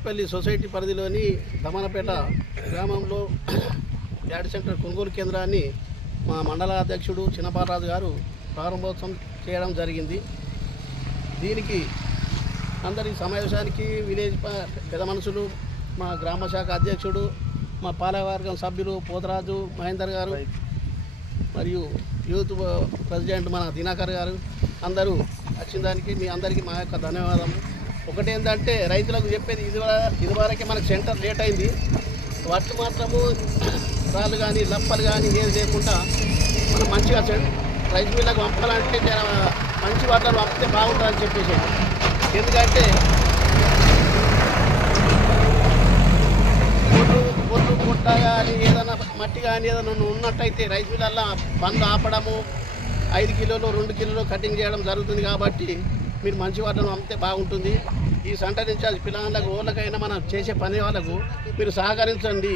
Darpalli society పరిధిలోని దమనపేట గ్రామంలో add centre కొనుగోలు కేంద్రాన్ని మా మండల అధ్యక్షుడు చిన్నపాలరాజు గారు ప్రారంభోత్సవం చేయడం జరిగింది. దీనికి అందరి సమావేశానికి విలేజ్ పెద్ద మనుషులు, మా గ్రామ శాఖ అధ్యక్షుడు, మా పాలకవర్గం సభ్యులు పోతరాజు మహేందర్ గారు మరియు యూత్ ప్రెసిడెంట్ మన దినాకర్ గారు అందరూ వచ్చిన దానికి మీ అందరికీ మా యొక్క ధన్యవాదాలు. ఒకటేంటంటే రైతులకు చెప్పేది ఇదివరకే మనకు సెంటర్ లేట్ అయింది. వడ్లు మాత్రము రాళ్ళు కానీ లప్పలు కానీ ఏది లేకుండా మనం మంచిగా రైతు మిల్లకు పంపాలంటే మంచి వాటిలో పంపితే బాగుంటుందని చెప్పేసి. ఎందుకంటే పొద్దు పుట్ట కానీ ఏదైనా మట్టి కానీ ఏదైనా ఉన్నట్టయితే రైతు మిల్లల్లో బండ్లు ఆపడము 5 కిలోలు 2 కిలోలు కటింగ్ చేయడం జరుగుతుంది. కాబట్టి మీరు మంచి వాటిని పంపితే బాగుంటుంది. ఈ సెంటర్ నుంచి అది పిల్లలకు ఓళ్ళకైనా మనం చేసే పని వాళ్ళకు మీరు సహకరించండి.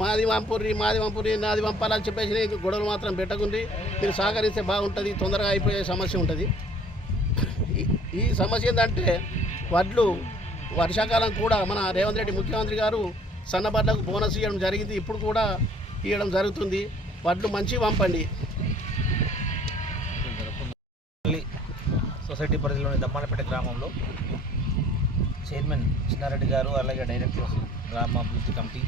మాది పంపుర్రి నాది పంపాలని చెప్పేసి గొడవలు మాత్రం పెట్టకుండి. మీరు సహకరిస్తే బాగుంటుంది. తొందరగా అయిపోయే సమస్య ఉంటుంది. ఈ సమస్య ఏంటంటే వడ్లు వర్షాకాలం కూడా మన రేవంత్ రెడ్డి ముఖ్యమంత్రి గారు సన్నబడ్లకు బోనస్ ఇవ్వడం జరిగింది. ఇప్పుడు కూడా ఇవ్వడం జరుగుతుంది. వడ్లు మంచి పంపండి. సొసైటీ పరిధిలోని దమ్మాలపేట గ్రామంలో చైర్మన్ చిన్నారెడ్డి గారు, అలాగే డైరెక్టర్స్, గ్రామాభివృద్ధి కమిటీ,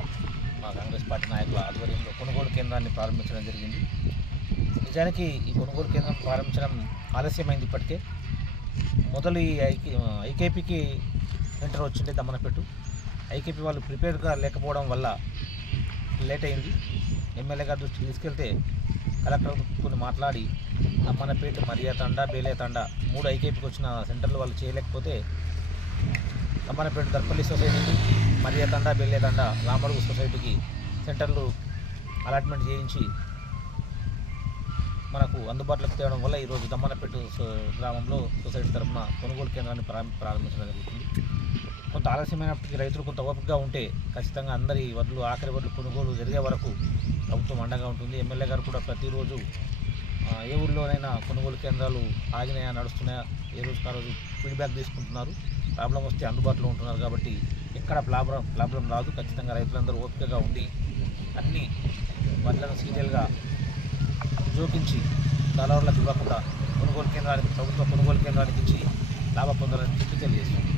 మా కాంగ్రెస్ పార్టీ నాయకుల ఆధ్వర్యంలో కొనుగోలు కేంద్రాన్ని ప్రారంభించడం జరిగింది. నిజానికి ఈ కొనుగోలు కేంద్రం ప్రారంభించడం ఆలస్యమైంది. ఇప్పటికే మొదలు ఈ ఐకేపీకి ఎంటర్ వచ్చిండే దమ్మనపేట. ఐకేపీ వాళ్ళు ప్రిపేర్గా లేకపోవడం వల్ల లేట్ అయింది. ఎమ్మెల్యే గారి దృష్టికి తీసుకెళ్తే కలెక్టర్తో మాట్లాడి దమ్మనపేట, మరియాతండ, బేలేతండ 3 ఐకేపీకి వచ్చిన సెంటర్లు వాళ్ళు చేయలేకపోతే దమ్మనపేట దర్పల్లి సొసైటీకి, మరియాతండ, బేలేతండ, రామడుగు సొసైటీకి సెంటర్లు అలాట్మెంట్ చేయించి మనకు అందుబాటులోకి తేవడం వల్ల ఈరోజు దమ్మనపేట గ్రామంలో సొసైటీ తరఫున కొనుగోలు కేంద్రాన్ని ప్రారంభించడం జరుగుతుంది. కొంత ఆలస్యమైనప్పటికీ రైతులు కొంత ఓపికగా ఉంటే ఖచ్చితంగా అందరి వడ్లు, ఆఖరి వడ్లు కొనుగోలు జరిగే వరకు ప్రభుత్వం అండగా ఉంటుంది. ఎమ్మెల్యే గారు కూడా ప్రతిరోజు ఏ ఊళ్ళోనైనా కొనుగోలు కేంద్రాలు ఆగినాయా, నడుస్తున్నాయా, ఏ రోజుకి ఆ రోజు ఫీడ్బ్యాక్ తీసుకుంటున్నారు. ప్రాబ్లం వస్తే అందుబాటులో ఉంటున్నారు. కాబట్టి ఎక్కడ ప్రాబ్లం రాదు. ఖచ్చితంగా రైతులందరూ ఓపికగా ఉండి అన్ని వడ్లను సీరియల్గా జోకించి దళారులకు ఇవ్వకుండా ప్రభుత్వ కొనుగోలు కేంద్రానికి ఇచ్చి లాభ పొందాలని తెలియజేస్తుంది.